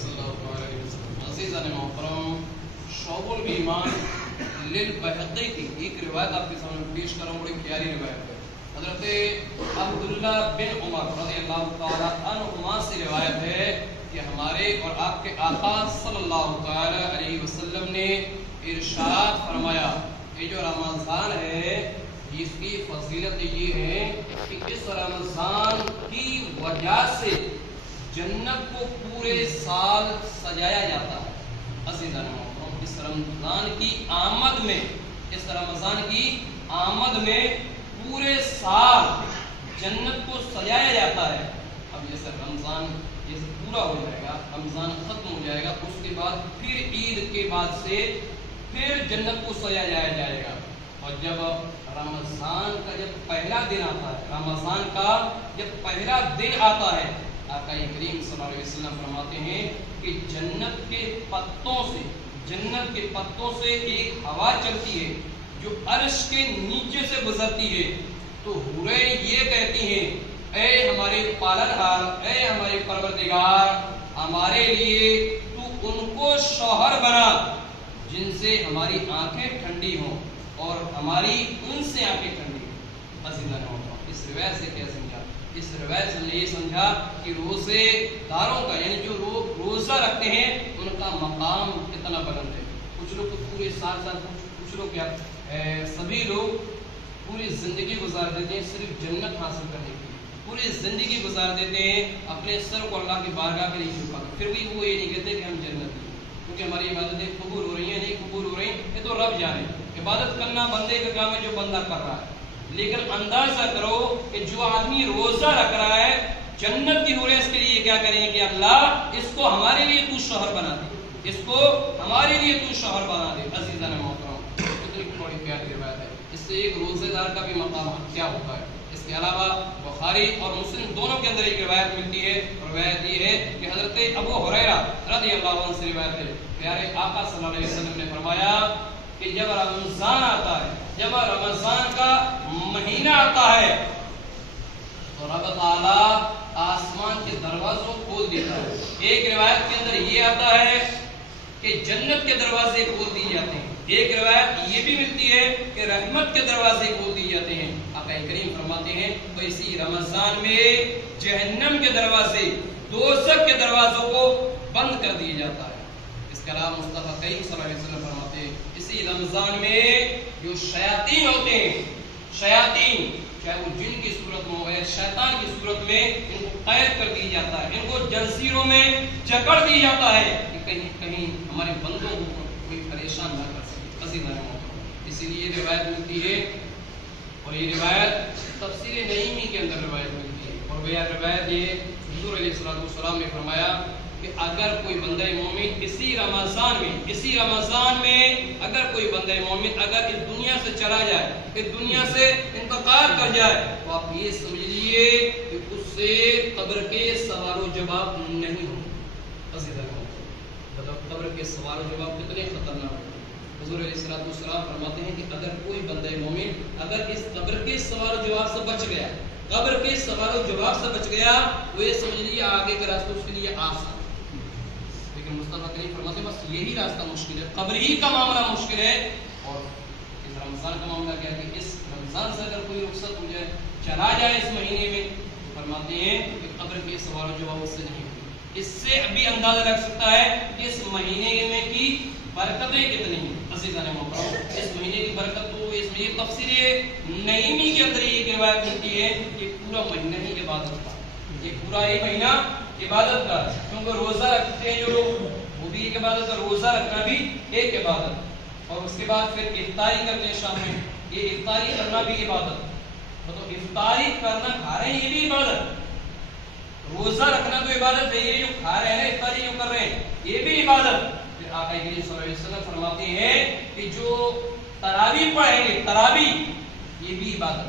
सल्लल्लाहु अलैहि वसल्लम। अज़ीज़ान मोहतरम, शोबुल ईमान लिल-बहक़ी की एक रिवायत आपके सामने पेश कर रहा हूँ, बड़ी प्यारी रिवायत है। हज़रत अब्दुल्लाह बिन उमर रज़ियल्लाहु तआला अन्हुमा से रिवायत है कि हमारे और आपके आका सल्लल्लाहु तआला अलैहि वसल्लम ने इरशाद फरमाया, ये जो रमज़ान है इसकी फजीलत ये है कि इस रमज़ान की वजह से जन्नत को पूरे साल सजाया जाता है। अज़ीज़ान मोहतरम, इस रमज़ान की आमद में, इस रमज़ान की आमद में पूरे साल जन्नत को सजाया जाता है। अब जैसे रमज़ान जैसे पूरा हो जाएगा, रमज़ान ख़त्म हो जाएगा, उसके बाद फिर ईद के बाद से फिर जन्नत को सजाया जाएगा। और जब रमज़ान का जब पहला दिन आता है, रमज़ान का जब पहला दिन आता है, आका करीम सल्लल्लाहु अलैहि वसल्लम फरमाते हैं कि जन्नत के पत्तों से एक हवा चलती है जो अर्श के नीचे से गुजरती है। तो हुरे ये कहती हैं, ऐ हमारे पालनहार, ऐ हमारे परवरदिगार, हमारे लिए तू उनको शौहर बना जिनसे हमारी आंखें ठंडी हों और हमारी उनसे आंखें ठंडी हों। अज़ीज़ान मोहतरम, इस रिवायत से क्या समझा? इस रिवायत से ये समझा कि रोजेदारों का, यानी जो लोग रोजा रखते हैं उनका मकाम कितना बुलंद है। कुछ लोग तो पूरे साल कुछ लोग क्या सभी लोग पूरी जिंदगी गुजार देते हैं सिर्फ जन्नत हासिल करने के लिए, पूरी जिंदगी गुजार देते हैं अपने सर को अल्लाह की बारगाह में नहीं झुका, फिर भी वो ये नहीं कहते कि हम जन्नत में, क्योंकि हमारी इबादतें कबूल हो रही हैं, नहीं कबूल हो रही, ये तो रब जाने। इबादत करना बंदे का काम है जो बंदा कर रहा है, लेकिन अंदाजा करो कि जो आदमी रोजा रख रहा है जन्नत की हो रही है, इसके लिए क्या करेंगे कि अल्लाह इसको हमारे लिए तू शौहर बना दे, इसको हमारे लिए तू शौहर बना दे। अज़ीज़ान मोहतरम, कितनी बड़ी प्यारी रिवायत है। इससे एक रोजेदार का भी मकाम क्या होता है। इसके अलावा बुखारी और मुस्लिम दोनों के अंदर एक रिवायत मिलती है, और रिवायत ये है कि हज़रत अबू हुरैरा रज़ियल्लाहु अन्हु से रिवायत है, प्यारे आका सल्लल्लाहु अलैहि वसल्लम ने फरमाया कि जब रमज़ान आता है, जब रमज़ान का महीना आता है तो रब ताला आसमान के दरवाजों खोल देता है। एक रिवायत के अंदर ये आता है कि जन्नत के दरवाजे खोल दिए जाते हैं, एक रिवायत ये भी मिलती है कि रहमत के दरवाजे खोल दिए जाते हैं। आका करीम फरमाते हैं तो इसी रमज़ान में जहन्नम के दरवाजे, दोज़ख के दरवाजों को बंद कर दिया जाता है। इसके अलावा मुस्तफा करीम सल्लल्लाहु अलैहि वसल्लम फरमाते हैं इसी रमज़ान में जो शयातीन होते हैं, शयातीन चाहे वो जिन की सूरत में हो या शैतान की सूरत में, इनको कैद कर दिया जाता है, इनको जंजीरों में जकड़ दिया जाता है कि कहीं कहीं हमारे बंदों को कोई परेशान न कर सके। अज़ीज़ान मोहतरम, इसीलिए रिवायत मिलती है, और ये रिवायत तफसीर नईमी के अंदर रिवायत मिलती है, और वह रिवायत ये हुज़ूर अलैहिस्सलाम ने फरमाया कि अगर कोई बंदा मोमिन इसी रमज़ान में अगर कोई बंदा मोमिन अगर इस दुनिया से चला जाए, इस दुनिया से इंतकाल कर जाए, तो आप ये समझ लीजिए कि उससे कब्र के सवाल जवाब नहीं हो। मतलब कब्र के सवाल जवाब कितने खतरनाक है। हुज़ूर अलैहिस्सलाम फरमाते हैं कि अगर कोई बंदा मोमिन अगर इस कब्र के सवाल जवाब से बच गया, कब्र के सवाल जवाब से बच गया, वो ये समझ लीजिए आगे का रास्ता उसके लिए आसान। लेकिन मुस्तफा करीम फरमाते हैं बस यही रास्ता मुश्किल है, कब्र ही का मामला मुश्किल है। और इस रमज़ान का मामला क्या है कि इस रमज़ान से अगर कोई रुखसत हो जाए, चला जाए इस महीने में, तो फरमाते हैं कि कब्र के सवाल जवाब उससे नहीं होगी। इससे अभी अंदाजा लग सकता है कि इस महीने में की बरकतें कितनी हैं। अज़ीज़ान मोहतरम, इस महीने की बरकत तो इसमें तफसीर नईमी के अंदर एक रिवायत मिलती है कि पूरा महीना ही इबादत का, ये पूरा एक महीना इबादत का, क्योंकि रोजा रखते हैं जो लोग वो भी एक इबादत है, रोजा रखना भी एक इबादत, और उसके बाद फिर इफ्तारी करते हैं शाम में, ये इफ्तारी करना भी इबादत। तो इफ्तारी करना, खा रहे हैं ये भी इबादत, रोजा रखना तो इबादत है, ये जो खा रहे हैं इफ्तारी जो कर रहे हैं ये भी इबादत। फिर आका करीम सल्लल्लाहु अलैहि वसल्लम फरमाते हैं कि जो तरावी पढ़ेंगे, तरावी ये भी इबादत,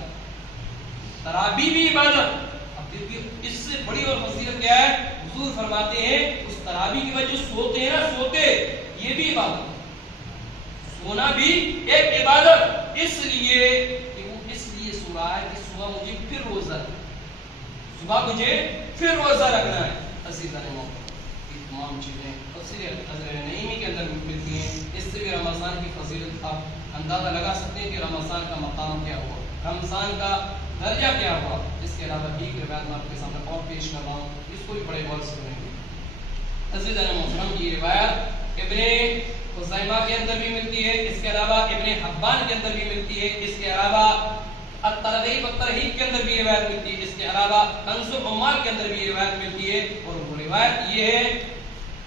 तरावी भी इबादत। अब देखिए इससे बड़ी और फजीलत क्या है, हुजूर फरमाते हैं उस तरावी की वजह सोते हैं ना, सोते ये भी इबादत, सोना भी एक इबादत, इसलिए कि वो इसलिए सो रहा है कि सुबह मुझे फिर रोजा रखना है, सुबह मुझे फिर रोजा रखना है। अज़ीज़ान मोहतरम, یہ تمام چیزیں تفسیر نعیمی کے اندر ملتی ہیں. اس سے بھی رمضان کی فضیلت آپ اندازہ لگا سکتے ہیں کہ رمضان کا مقام کیا ہوا, رمضان کا درجہ کیا ہوا. اس کے علاوہ ایک روایت میں آپ کے سامنے اور پیش کر رہا ہوں, اس کو بھی بڑے غور سے سنیں گے. عزیزان محترم, یہ روایت ابن خزیمہ کے اندر بھی ملتی ہے, اس کے علاوہ ابن حبان کے اندر بھی ملتی ہے, اس کے علاوہ الترغیب والترہیب کے اندر بھی روایت ملتی ہے, اس کے علاوہ کنز العمال کے اندر بھی روایت ملتی ہے. اور وہ روایت یہ ہے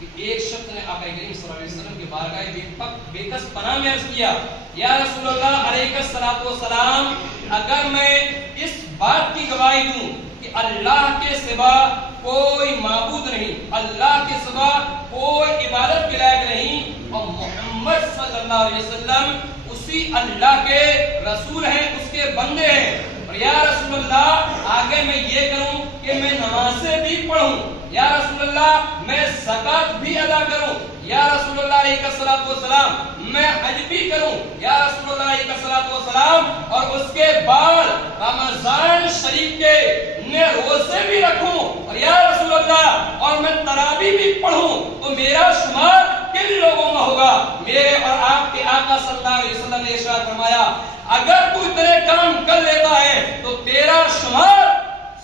کہ ایک شخص نے آقا کریم صلی اللہ علیہ وسلم کے بارگاہ بے کس پناہ میں عرض کیا, یا رسول اللہ علیہ الصلوۃ والسلام, اگر میں اس بات کی گواہی دوں کہ اللہ کے سوا کوئی معبود نہیں, اللہ کے سوا کوئی عبادت کے لائق نہیں, اور محمد صلی اللہ علیہ وسلم اسی اللہ کے رسول ہیں, اس کے بندے ہیں, اور یا رسول اللہ آگے میں یہ کروں کہ میں نمازیں بھی پڑھوں, یا رسول اللہ میں زکات بھی ادا کروں, یا رسول اللہ علیہ الصلوۃ والسلام میں حج بھی کروں, یا رسول اللہ علیہ الصلوۃ والسلام, اور اس کے بعد رمضان شریف کے میں روزے بھی رکھوں, اور یا رسول اللہ اور میں تراویح بھی پڑھوں, تو میرا شمار کن لوگوں میں ہوگا؟ میرے اور آپ کے آقا صلی اللہ علیہ وسلم نے ارشاد فرمایا, اگر کوئی تیرے کام کر لیتا ہے تو تیرا شمار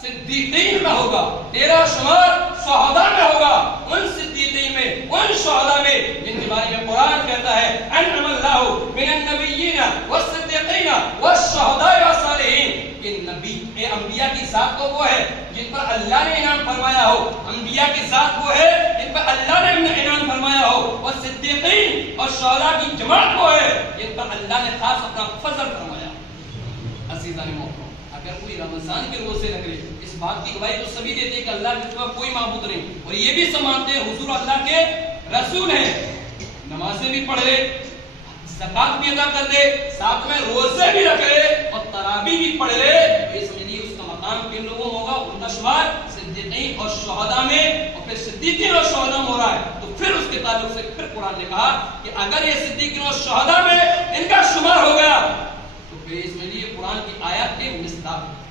صدیقین میں ہوگا, تیرا شمار شہداء میں ہوگا, ان صدیقین میں, ان شہداء میں جن کے بارے میں قرآن کہتا ہے انعم اللہ من النبیین والصدیقین والشہداء والصالحین, کہ نبی انبیاء کی ذات تو وہ ہے جن پر اللہ نے انعام فرمایا ہو, انبیاء کی ذات وہ ہے جن پر اللہ نے انعام فرمایا ہو, اور صدیقین اور شہداء کی جماعت وہ ہے جن پر اللہ نے خاص اپنا فضل فرمایا. عزیزان محترم, اگر کوئی رمضان کے روزے رکھ لے, اس بات کی گواہی تو سبھی دیتے ہیں کہ اللہ کے سوا کوئی معبود نہیں, اور یہ بھی سب مانتے ہیں حضور اللہ کے رسول ہیں, نمازیں بھی پڑھ لے, زکات بھی ادا کر لے, ساتھ میں روزے بھی رکھ لے, اور تراویح بھی پڑھ لے, تو یہ سمجھیے اس کا مقام کن لوگوں میں ہوگا؟ ان کا شمار صدیقین اور شہداء میں, اور پھر صدیقین اور شہداء میں ہو رہا ہے, تو پھر اس کے تعلق سے پھر قرآن نے کہا کہ اگر یہ صدیقین اور شہداء میں ان کا شمار ہو گیا تو پھر اس میں یہ قرآن کی آیات کے مصداق